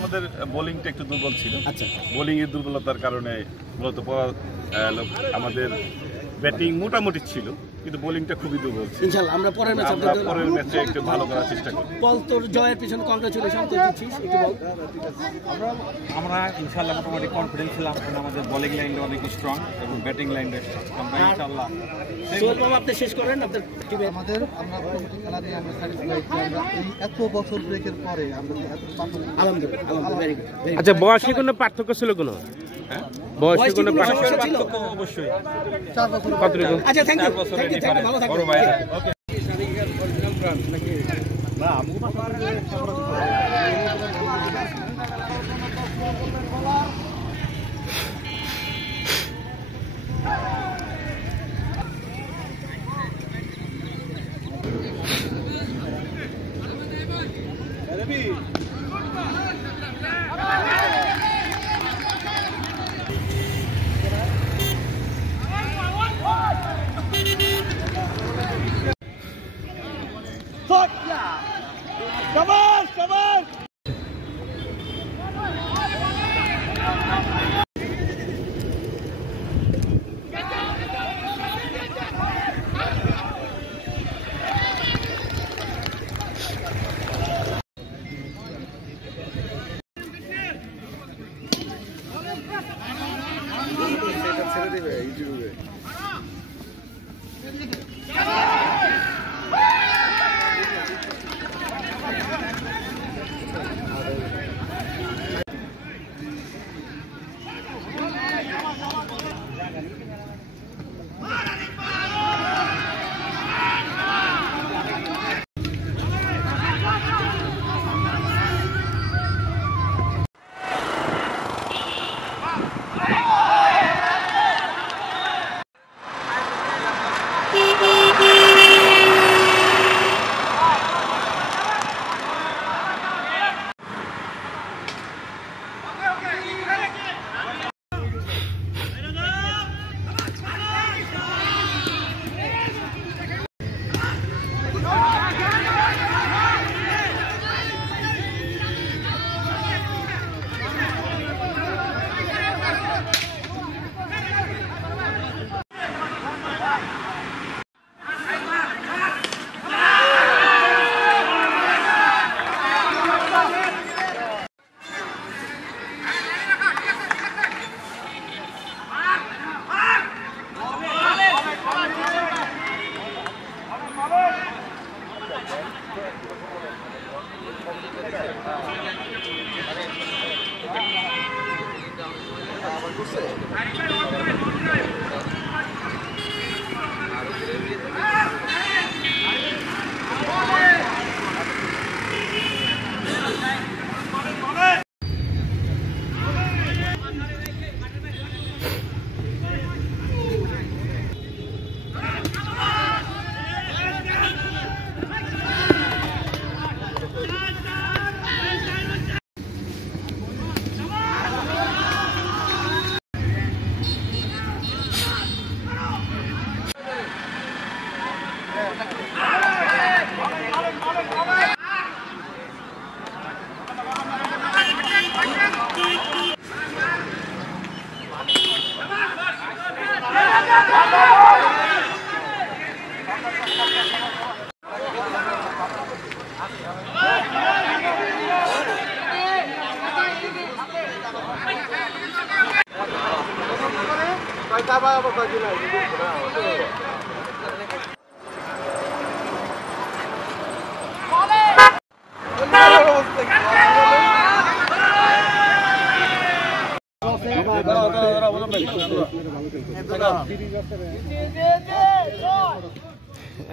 আমাদের বোলিংটা একটু দুর্বল ছিল। আচ্ছা, বোলিং এর দুর্বলতার কারণে মূলত আমাদের ব্যাটিং মোটামুটি ছিল, কিন্তু বোলিংটা খুবই দুর্বল ছিল। ইনশাআল্লাহ আমরা পরের ম্যাচে একটু ভালো করার চেষ্টা করি। বল তোর জয়ের পিছনে কংগ্রাচুলেশন, তুই দিচ্ছিস একটু বল। আমরা ইনশাআল্লাহ মোটামুটি কনফিডেন্স ছিলাম, কারণ আমাদের বোলিং লাইনটা অনেক স্ট্রং এবং ব্যাটিং লাইনটা স্ট্রং। আমরা ইনশাআল্লাহ সোহেল বাবা আপনি শেষ করেন আপনার টিমে। আমরা মোটামুটি খেলা দিয়ে আমরা স্যাটিসফাইড যে আমরা এই এত বছর ব্রেকের পরে আমরা এত আলহামদুলিল্লাহ ভেরি গুড। আচ্ছা, বয়সে কোনো পার্থক্য ছিল কোনো? বয়সে কোনো পার্থক্য ছিল? অবশ্যই 4 বছর। কতটুকু? আচ্ছা, থ্যাংক ইউ ভালো থাকবেন।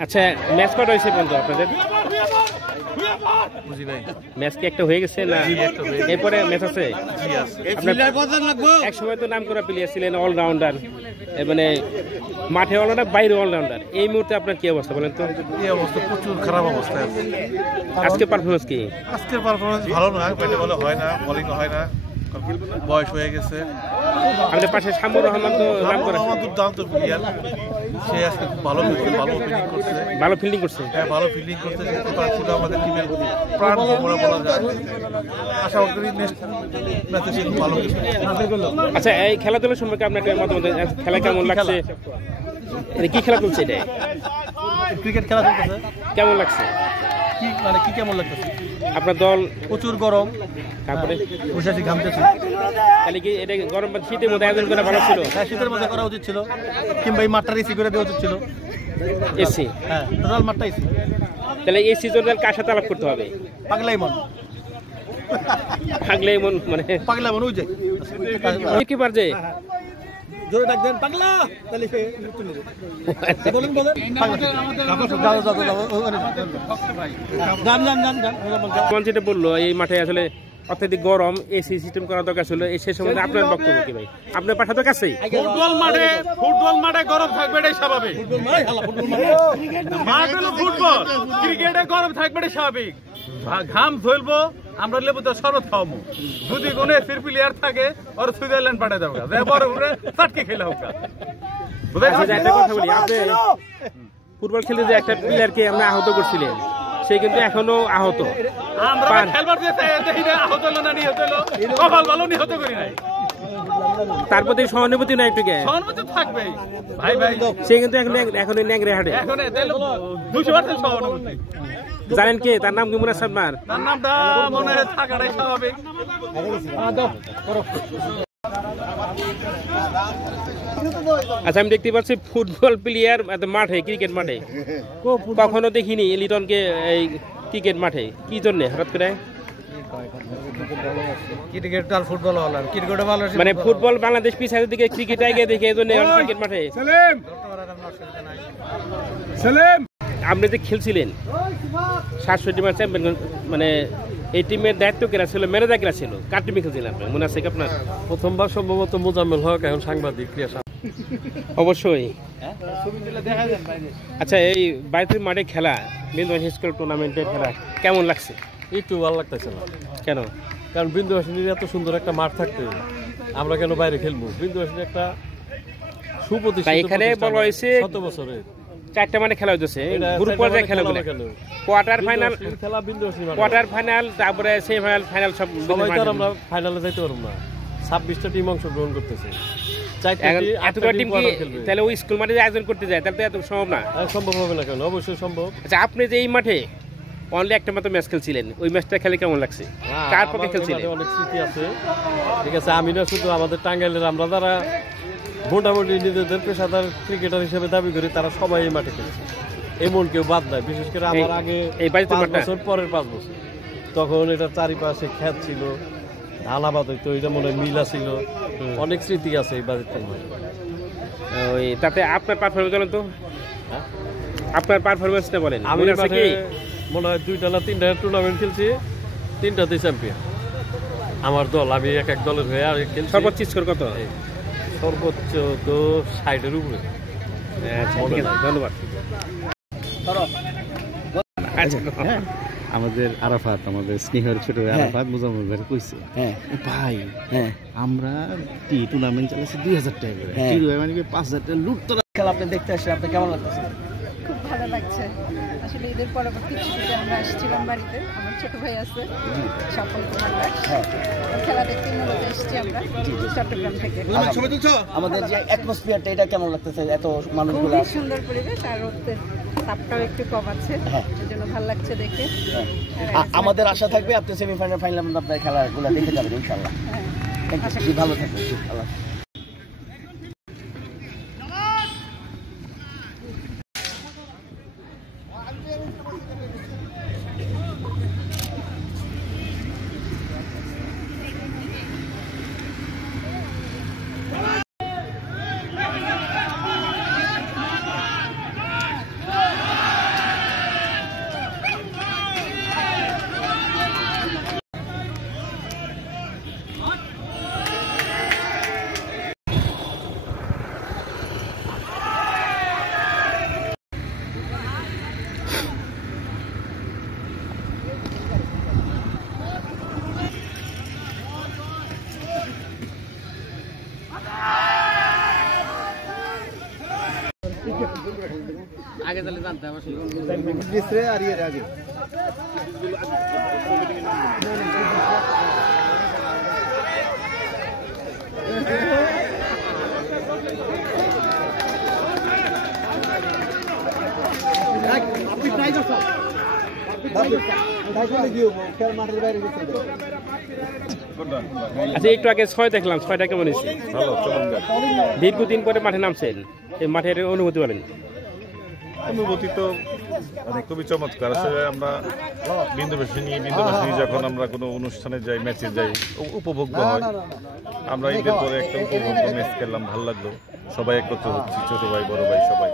আচ্ছা, ম্যাচ কত হয়েছে বন্ধু আপনাদের? ম্যাচ কি একটা হয়ে গেছে না এরপরে ম্যাচ আছে? এক সময় তো নাম করা প্লেয়ার ছিলেন, অলরাউন্ডার, মানে মাঠে অলরাউন্ডার, বাইরে অলরাউন্ডার। এই মুহূর্তে আপনার কি অবস্থা বলেন তো? এই অবস্থা প্রচুর খারাপ অবস্থা। আজকে পারফরমেন্স কি? আজকের পারফরমেন্স ভালো নয়, ব্যাটে বলে হয় না, বোলিং হয় না, বয়স হয়ে গেছে। আমাদের পাশে শামুর রহমান তো নাম করা, আমার দুর্দান্ত প্লেয়ার, সে আজকে খুব ভালো খেলছে, ভালো ফিল্ডিং করছে। ভালো ফিল্ডিং করছে। হ্যাঁ, ভালো ফিল্ডিং করছে, তার ছিল আমাদের টিমের প্রাণ বলা যায়। আশা করি নেক্সট ম্যাচে সে খুব ভালো খেলবে। আচ্ছা, এই খেলাধুলা সম্পর্কে আপনার একটা মতামত, খেলা কেমন লাগছে? এটা কি খেলা চলছে? এটা ক্রিকেট খেলা চলতেছে। কেমন লাগছে? কি মানে কি কেমন লাগতেছে? আপনার দল প্রচুর গরম, তারপরে বসে ঘামতেছে। তাহলে কি এটা গরম বা শীতের মধ্যে আয়োজন করা ভালো ছিল? হ্যাঁ, শীতের মধ্যে করা উচিত ছিল, কিংবা এই মাঠটা রিসি করে দেওয়া উচিত ছিল। এসি, হ্যাঁ, টোটাল মাঠটা এসি। তাহলে এই সিজন কার সাথে আলাপ করতে হবে? পাগলাইমন মানে পাগলাইমন ওই যে কি পার যে জোরে ডাক দেন পাগলা, তাহলে সে চলে যাবে। বলেন বলেন কোন যেটা বললো এই মাঠে আসলে অত্যাধিক গরম, এসি সিস্টেম করা দরকার ছিল। সেই সময় আপনার বক্তব্য কি ভাই? আপনার পাশা তো কাছেই ফুটবল মাঠে গরম থাকবে, এটাই স্বাভাবিক। মাঠ হলো ফুটবল, ক্রিকেটে গরম থাকবে, এটাই স্বাভাবিক। ঘাম ধরবো, আমরা লেবুতে শরবত খাওয়াবো। যদি কোনো এসির প্লেয়ার থাকে ওর সুইজারল্যান্ড পাঠিয়ে দেবো, বড় উপরে চাটকে খেলে হোক। একটা কথা বলি, আপনি ফুটবল খেলতে যে একটা প্লেয়ারকে আমরা আহত করছিলেন, সে কিন্তু এখনো আহত। আমরা খেলবার আহত হলো না, নিহত হলো, কপাল ভালো নিহত করি নাই। তার প্রতি সহানুভূতি নাই একটু, সহানুভূতি থাকবে ভাই ভাই। সে কিন্তু এখন ন্যাংরে হাটে, এখন 200% সহানুভূতি। জানেন কে তার নাম? কি মুনাসাব মার? তার নামটা মনে হয় থাকাটাই স্বাভাবিক। আচ্ছা, আমি দেখতে পাচ্ছি ফুটবল প্লেয়ার মাঠে, ক্রিকেট মাঠে কখনো দেখিনি লিটনকে এই ক্রিকেট মাঠে। কি জন্য হঠাৎ করে? মানে ফুটবল বাংলাদেশ পিছায় দিকে, ক্রিকেট আগে দেখে এই জন্য ক্রিকেট মাঠে। আপনি যে খেলছিলেন 67 ম্যাচ চ্যাম্পিয়ন, মানে এই টিমের দায়িত্ব কেরা ছিল, ম্যানেজার কেরা ছিল, কার টিমে খেলছিলেন আপনি? মনে আছে কি আপনার? প্রথমবার সম্ভবত মোজাম্মেল হক, এখন সাংবাদিক। অবশ্যই। আচ্ছা, এই বাইতুল মাঠে খেলা, বিন্দুবাসী স্কুল টুর্নামেন্টের খেলা কেমন লাগছে? একটু ভালো লাগতেছে না। কেন? কারণ বিন্দুবাসীর এত সুন্দর একটা মাঠ থাকতে আমরা কেন বাইরে খেলবো? বিন্দুবাসীর একটা সুপ্রতিষ্ঠিত, এখানে বলা হয়েছে 7 বছরের 4টা মানে খেলা হইতেছে, গ্রুপ পর্যায়ে খেলাগুলো, কোয়ার্টার ফাইনাল, খেলা বিন্দুবাসী, কোয়ার্টার ফাইনাল, তারপরে সেমিফাইনাল, ফাইনাল সব। সবাই তো আমরা ফাইনালে যাইতে পারবো না। 26টা টিম অংশগ্রহণ করতেছে, 4টা টিম খেলবে। তাহলে ওই স্কুল মাঠে আয়োজন করতে যায়, তাহলে তো এত সম্ভব না। সম্ভব হবে না কেন? অবশ্যই সম্ভব। আচ্ছা, আপনি যে এই মাঠে অনলি একটা মাত্র ম্যাচ খেলছিলেন, ওই ম্যাচটা খেলে কেমন লাগছে? কার পক্ষে খেলছিলেন? অনেক স্মৃতি আছে, ঠিক আছে। আমি না শুধু, আমাদের টাঙ্গাইলের আমরা যারা মোটামুটি নিজেদের পেশাদার ক্রিকেটার হিসেবে দাবি করি, তারা সবাই এই মাঠে খেলেছে, এমন কেউ বাদ নাই। বিশেষ করে আমার আগে এই 5 বছর, পরের 5 বছর, তখন এটার চারিপাশে খেত ছিল, ধান আবাদ হইতো, এটা মনে হয় মিলা ছিল, অনেক স্মৃতি আছে এই বাজেটের মধ্যে। ওই তাতে আপনার পারফরমেন্স বলেন তো, আপনার পারফরমেন্সটা বলেন। আমি মনে হয় 2টা না 3টা টুর্নামেন্ট খেলছি, 3টাতে চ্যাম্পিয়ন আমার দল। আমি এক দলের হয়ে আর খেলছি। সর্বোচ্চ স্কোর কত? সর্বোচ্চ তো 60-এর উপরে। আচ্ছা, ঠিক আছে, ধন্যবাদ। আমাদের আরাফাত, আমাদের স্নেহের ছোট আরাফাত মুজাম্মেল ভাই কইছে, ভাই আমরা টুর্নামেন্ট চালাচ্ছি 2000 টাকা করে, মানে 5000 টাকা লুট। তো খেলা আপনি দেখতে আসছে, আপনি কেমন লাগতেছে? খুব ভালো লাগছে। আসলে ঈদের পরবর্তী ছুটিতে আমরা আসছিলাম বাড়িতে, আমার ছোট ভাই আছে সফল কুমার দাস, খেলা দেখতে মূলত এসেছি আমরা চট্টগ্রাম থেকে। আমাদের যে অ্যাটমসফিয়ারটা, এটা কেমন লাগতেছে? এত মানুষগুলো, খুবই সুন্দর পরিবেশ, আর রোদের তাপটাও একটু কম আছে, সেজন্য ভালো লাগছে দেখে। আমাদের আশা থাকবে আপনি সেমিফাইনাল, ফাইনাল আপনার খেলাগুলো দেখে যাবেন ইনশাআল্লাহ। ভালো থাকবেন, আল্লাহ। আগে তাহলে জানতে হবে মিশ্রে আর এর আগে আপনি ট্রাই করছো আচ্ছা একটু আগে 6 দেখলাম 6টা কেমন হয়েছে ভালো চমৎকার দীর্ঘদিন পরে মাঠে নামছেন এই মাঠের অনুভূতি বলেন অনুভূতি তো খুবই চমৎকার আসলে আমরা বিন্দুবাসিনী যখন আমরা কোনো অনুষ্ঠানে যাই ম্যাচে যাই উপভোগ্য হয় আমরা ঈদের পরে একটা উপভোগ্য ম্যাচ খেললাম ভালো লাগলো সবাই একত্র হচ্ছি ছোট ভাই বড় ভাই সবাই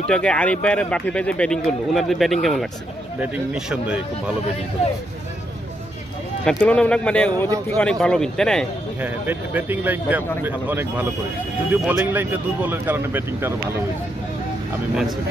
একটু আগে আরিফ ভাই আর বাপি ভাই যে ব্যাটিং করলো ওনাদের ব্যাটিং কেমন লাগছে ব্যাটিং নিঃসন্দেহে খুব ভালো ব্যাটিং করেছে তার তুলনামূলক মানে ওদের থেকে অনেক ভালো বিন তাই না হ্যাঁ ব্যাটিং লাইনটা অনেক ভালো করেছে যদিও বোলিং লাইনটা দুর্বলের কারণে ব্যাটিংটা আরো ভালো হয়েছে আমি মনে করি